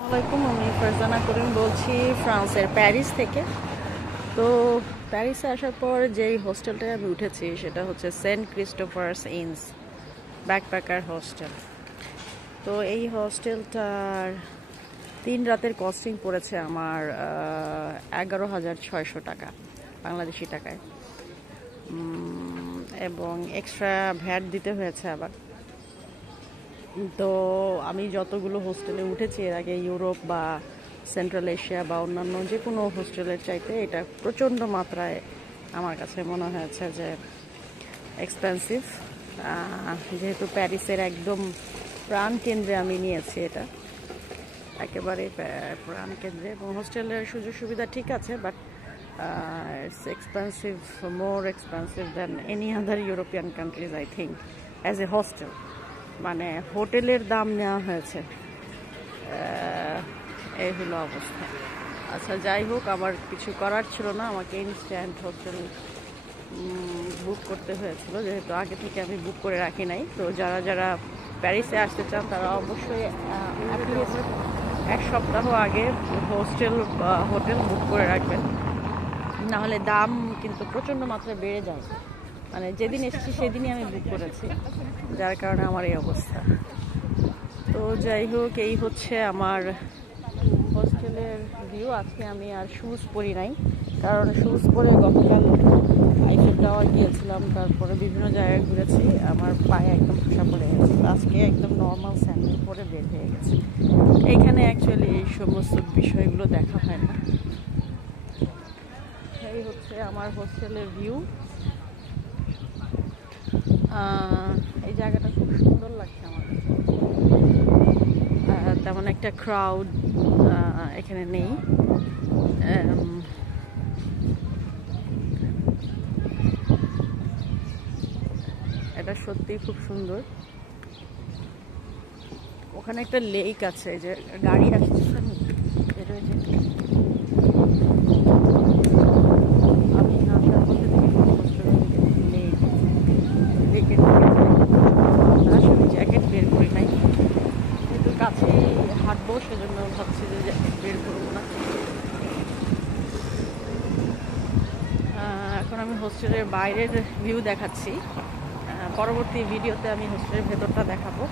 আসসালামাইকুম, আমি ফারজানা করিম বলছি ফ্রান্সের প্যারিস থেকে। তো প্যারিসে আসার পর যেই হোস্টেলটায় আমি উঠেছি সেটা হচ্ছে সেন্ট ক্রিস্টোফার্স ইনস ব্যাকপ্যাকার হোস্টেল। তো এই হোস্টেলটার 3 রাতের কস্টিং পড়েছে আমার 11,600 টাকা বাংলাদেশি টাকায়, এবং এক্সট্রা ভ্যাট দিতে হয়েছে আবার। তো আমি যতগুলো হোস্টেলে উঠেছি এর আগে, ইউরোপ বা সেন্ট্রাল এশিয়া বা অন্যান্য যে কোনো হোস্টেলের চাইতে এটা প্রচণ্ড মাত্রায় আমার কাছে মনে হয়েছে যে এক্সপেন্সিভ। যেহেতু প্যারিসের একদম প্রাণ কেন্দ্রে আমি নিয়েছি, এটা একেবারে প্রাণ কেন্দ্রে, এবং হোস্টেলের সুযোগ সুবিধা ঠিক আছে, but it's expensive, more expensive than any other European countries I think as a hostel. মানে হোটেলের দাম নেওয়া হয়েছে, এই হলো অবস্থা। আচ্ছা, যাই হোক, আমার কিছু করার ছিল না, আমাকে ইনস্ট্যান্ট হোটেল বুক করতে হয়েছিল, যেহেতু আগে থেকে আমি বুক করে রাখি নাই। তো যারা যারা প্যারিসে আসতে চান তারা অবশ্যই অ্যাটলিস্ট 1 সপ্তাহ আগে হোটেল বুক করে রাখবেন, নাহলে দাম কিন্তু প্রচণ্ড মাত্রায় বেড়ে যায়। মানে যেদিন এসেছি সেদিনই আমি বুক করেছি, যার কারণে আমার এই অবস্থা। তো যাই হোক, এই হচ্ছে আমার হোস্টেলের ভিউ। আজকে আমি আর শুজ পরি নাই, কারণ শুজ পরে গতকাল আইফেল টাওয়ার গিয়েছিলাম, তারপরে বিভিন্ন জায়গায় ঘুরেছি, আমার পায়ে একদম খোসা পড়ে গেছে। আজকে একদম নর্মাল স্যান্ডেল পরে বের হয়ে গেছে। এইখানে অ্যাকচুয়ালি এই সমস্ত বিষয়গুলো দেখা হয় না। এই হচ্ছে আমার হোস্টেলের ভিউ। এই জায়গাটা খুব সুন্দর লাগছে আমার কাছে। তেমন একটা ক্রাউড এখানে নেই। এটা সত্যি খুব সুন্দর। ওখানে একটা লেক আছে, যে গাড়ি আসতেছে আমি আসার পথে লেকের আসলে জ্যাকেট বের করি নাই, কিন্তু কাছে হাঁটবো, সেজন্য ভাবছি যে জ্যাকেট বের করবো না। এখন আমি হোস্টেলের বাইরের ভিউ দেখাচ্ছি, পরবর্তী ভিডিওতে আমি হোস্টেলের ভেতরটা দেখাবো।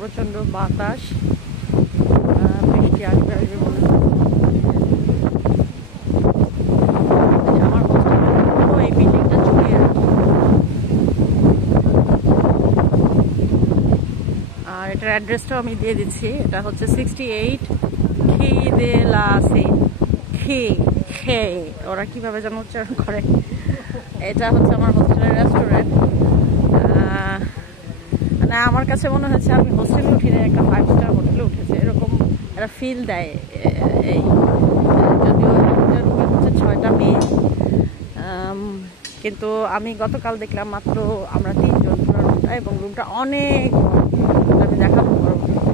প্রচণ্ড বাতাস, বৃষ্টি আসবে আসবে মনে হয়। আমার হোস্টেল এই বিল্ডিংটা ছড়িয়ে আছে, আর এটার অ্যাড্রেসটাও আমি দিয়ে দিচ্ছি। এটা হচ্ছে 68 খি দে লা সে খে, ওরা কীভাবে যেন উচ্চারণ করে। এটা হচ্ছে আমার হোস্টেলের রেস্টুরেন্ট। মানে আমার কাছে মনে হচ্ছে আমি হোস্টেলে উঠি না, একটা 5 স্টার হোটেলে উঠেছে, এরকম একটা ফিল দেয়। এই যদিও আমাদের রুমে হচ্ছে 6টা মেয়ে, কিন্তু আমি গতকাল দেখলাম মাত্র আমরা 3জন পুরো রুমটা, এবং রুমটা অনেক, আমি দেখাবো পরবর্তীতে।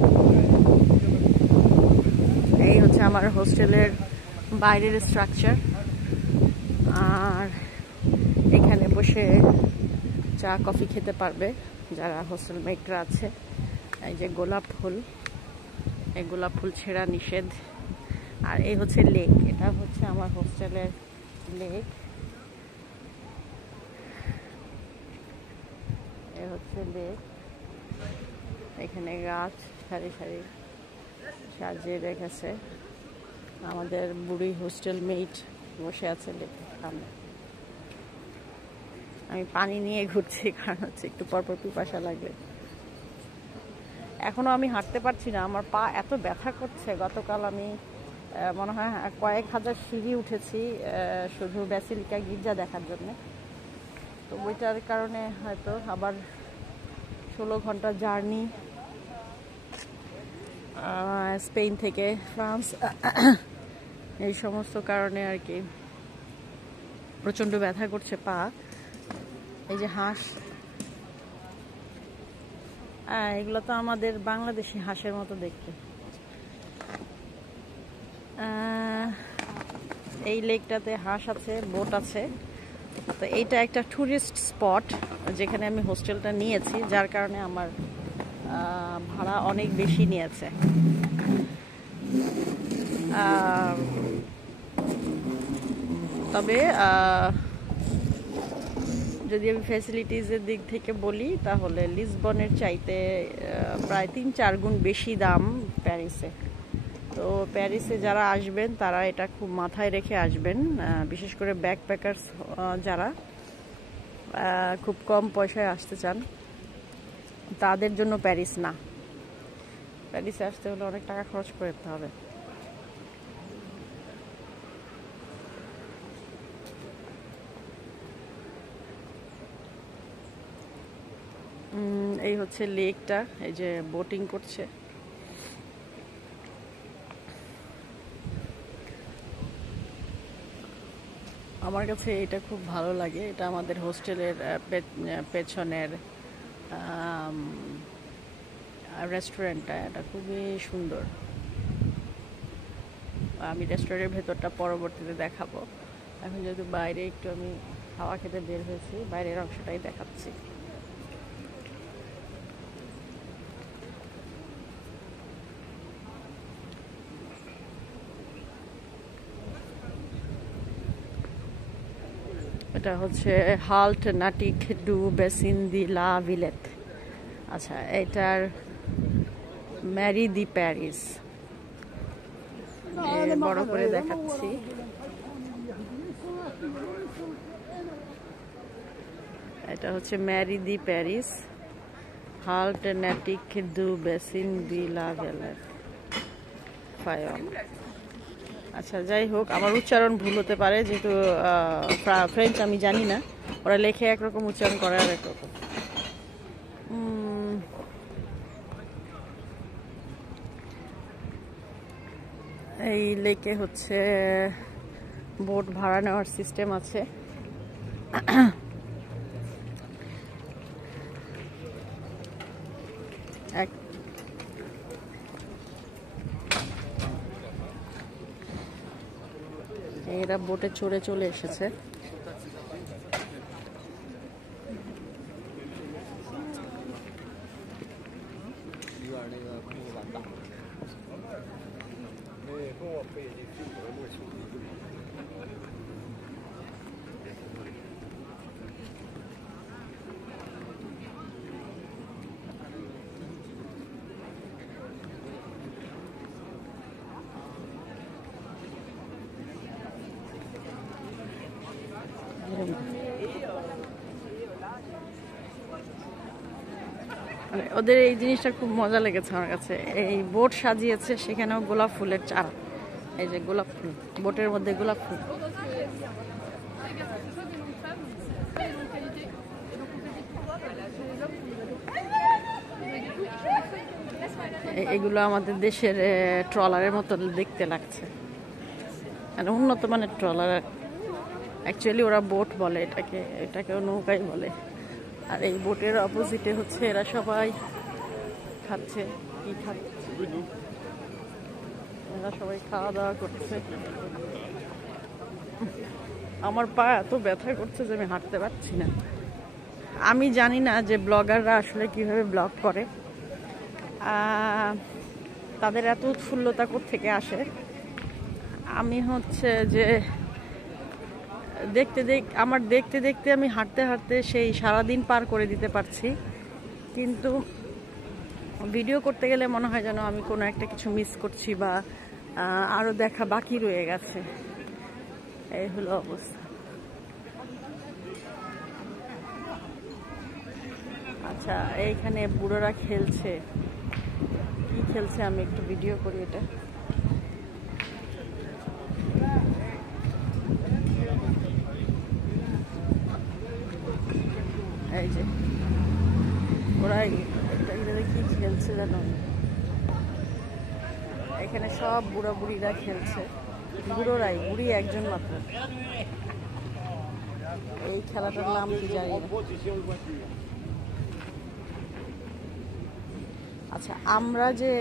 এই হচ্ছে আমার হোস্টেলের বাইরের স্ট্রাকচার, আর এখানে বসে চা কফি খেতে পারবে যারা হোস্টেল মেটরা আছে। এই যে গোলাপ ফুল, এই গোলাপ ফুল ছেঁড়া নিষেধ। আর এই হচ্ছে লেক, এটা হচ্ছে আমার হোস্টেলের লেক। এ হচ্ছে লেক, এখানে গাছ সারি সারি সাজিয়ে রেখেছে। আমাদের বুড়ি হোস্টেল মেট বসে আছে লেকের সামনে। আমি পানি নিয়ে ঘুরছি, কারণ হচ্ছে একটু পরপর পিপাসা লাগবে। এখনও আমি হাঁটতে পারছি না, আমার পা এত ব্যথা করছে। গতকাল আমি মনে হয় কয়েক হাজার সিঁড়ি উঠেছি শুধু ব্যাসিলিকা গির্জা দেখার জন্য। তো ওইটার কারণে হয়তো আবার 16 ঘন্টা জার্নি স্পেন থেকে ফ্রান্স, এই সমস্ত কারণে আর কি প্রচণ্ড ব্যথা করছে পা। এই যে হাঁস, এগুলো তো আমাদের বাংলাদেশি হাঁসের মতো দেখতে। এই লেকটাতে হাঁস আছে, বোট আছে। তো এইটা একটা ট্যুরিস্ট স্পট যেখানে আমি হোস্টেলটা নিয়েছি, যার কারণে আমার ভাড়া অনেক বেশি নিয়েছে। তবে যদি আমি ফ্যাসিলিটিসের দিক থেকে বলি তাহলে লিসবনের চাইতে প্রায় 3-4 গুণ বেশি দাম প্যারিসে। তো প্যারিসে যারা আসবেন তারা এটা খুব মাথায় রেখে আসবেন, বিশেষ করে ব্যাকপ্যাকার্স যারা খুব কম পয়সায় আসতে চান তাদের জন্য প্যারিস না। প্যারিসে আসতে হলে অনেক টাকা খরচ করতে হবে। এই হচ্ছে লেকটা, এই যে বোটিং করছে। আমার কাছে এটা খুব ভালো লাগে। এটা আমাদের হোস্টেলের পেছনের রেস্টুরেন্টটা, এটা খুবই সুন্দর। আমি রেস্টুরেন্টের ভেতরটা পরবর্তীতে দেখাবো। এখন যেহেতু বাইরে একটু আমি হাওয়া খেতে বের হয়েছি, বাইরের অংশটাই দেখাচ্ছি। এটা হচ্ছে halt Nautique du Bassin de la ভিলেট। আচ্ছা, এটার ম্যারি দি প্যারিস বড় করে দেখাচ্ছি। এটা হচ্ছে Mairie de Paris, Halte Nautique du Bassin de la Villette ফায়ন। আচ্ছা, যাই হোক, আমার উচ্চারণ ভুল হতে পারে, যেহেতু ফ্রেঞ্চ আমি জানি না। ওরা লেখে একরকম, উচ্চারণ করে আর একরকম। এই লেকে হচ্ছে বোট ভাড়া নেওয়ার সিস্টেম আছে। এরা বোটে চড়ে চলে এসেছে। ওদের এই জিনিসটা খুব মজা লেগেছে আমার কাছে। এই বোট সাজিয়েছে, সেখানেও গোলাপ ফুলের চারা। এই যে গোলাপ ফুল, বোটের মধ্যে গোলাপ ফুল। এগুলো আমাদের দেশের ট্রলারের মতো দেখতে লাগছে, মানে উন্নত মানের ট্রলার। অ্যাকচুয়ালি ওরা বোট বলে এটাকে, এটাকেও নৌকাই বলে। আর এই বোটের অপোজিটে হচ্ছে এরা সবাই খাচ্ছে। কি খাচ্ছে? এরা সবাই খাওয়া দাওয়া করছে। আমার পা এত ব্যথা করছে যে আমি হাঁটতে পারছি না। আমি জানি না যে ব্লগাররা আসলে কিভাবে ব্লগ করে, তাদের এত উৎফুল্লতা কোত্থেকে আসে। আমি হচ্ছে যে দেখতে দেখতে আমি হাঁটতে হাঁটতে সেই সারাদিন পার করে দিতে পারছি, কিন্তু ভিডিও করতে গেলে মনে হয় যেন আমি কোনো একটা কিছু মিস করছি বা আরো দেখা বাকি রয়ে গেছে। এই হলো অবস্থা। আচ্ছা, এইখানে বুড়োরা খেলছে, খেলছে, আমি একটু ভিডিও করি এটা। এই যে ওরা কি খেলছে জানো, এখানে সব বুড়া বুড়িরা খেলছে, বুড়ি একজন মাত্র। এই খেলাটার নাম কি জানি না। আচ্ছা, আমরা যে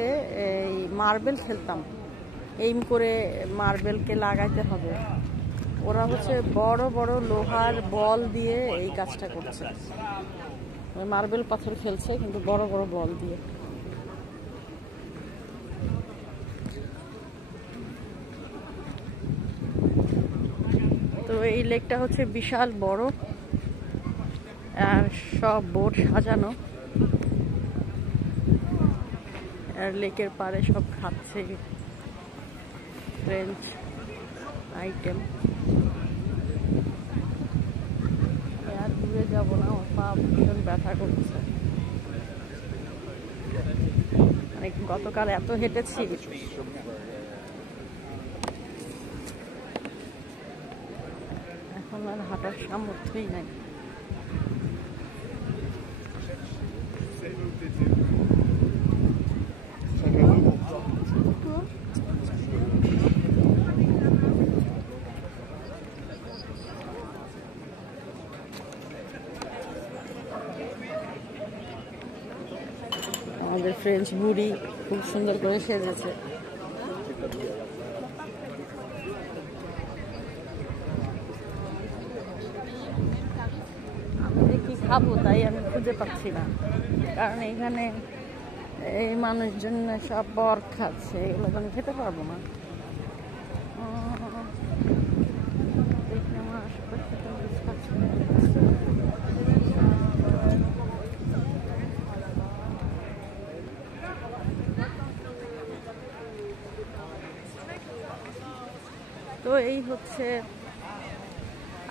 এই মার্বেল খেলতাম, এইম করে মার্বেলকে লাগাইতে হবে, ওরা হচ্ছে বড় বড় লোহার বল দিয়ে এই কাজটা করছে। মার্বেল পাথর খেলছে কিন্তু বড় বড় বল দিয়ে। তো এই লেকটা হচ্ছে বিশাল বড়, আর সব বোট সাজানো, আর লেকের পাড়ে সব খাচ্ছে ফ্রেঞ্চ আইটেম। আর দূরে যাবো না, আমার পা ভীষণ ব্যথা করছে। মানে গতকাল এত হেঁটেছি, এখন আর হাঁটার সামর্থ্যই নাই। আমাদের ফ্রেঞ্চ বুড়ি খুব সুন্দর করে সেজেছে। আমি কি খাবো তাই আমি খুঁজে পাচ্ছি না, কারণ এখানে এই মানুষজন সব বর খাচ্ছে, এগুলো তো আমি খেতে পারবো না। দেখি আমার আশেপাশে খাচ্ছে। তো এই হচ্ছে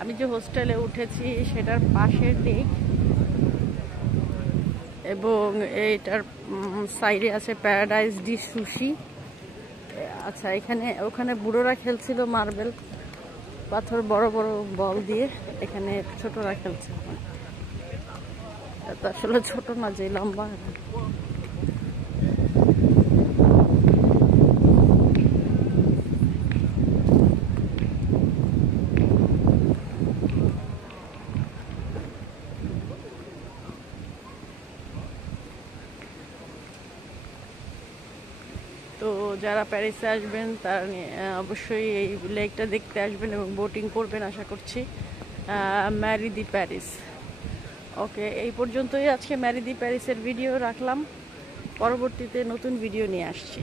আমি যে হোস্টেলে উঠেছি সেটার পাশের দিক, এবং এইটার সাইডে আছে প্যারাডাইস ডি সুশি। আচ্ছা, ওখানে বুড়োরা খেলছিল মার্বেল পাথর বড় বড় বল দিয়ে, এখানে ছোটরা খেলছে। এটা আসলে ছোট না, যে লম্বা। তো যারা প্যারিসে আসবেন তারা অবশ্যই এই লেকটা দেখতে আসবেন এবং বোটিং করবেন আশা করছি। Mary de Paris. ওকে, এই পর্যন্তই আজকে ম্যারি দি প্যারিসের ভিডিও রাখলাম, পরবর্তীতে নতুন ভিডিও নিয়ে আসছি।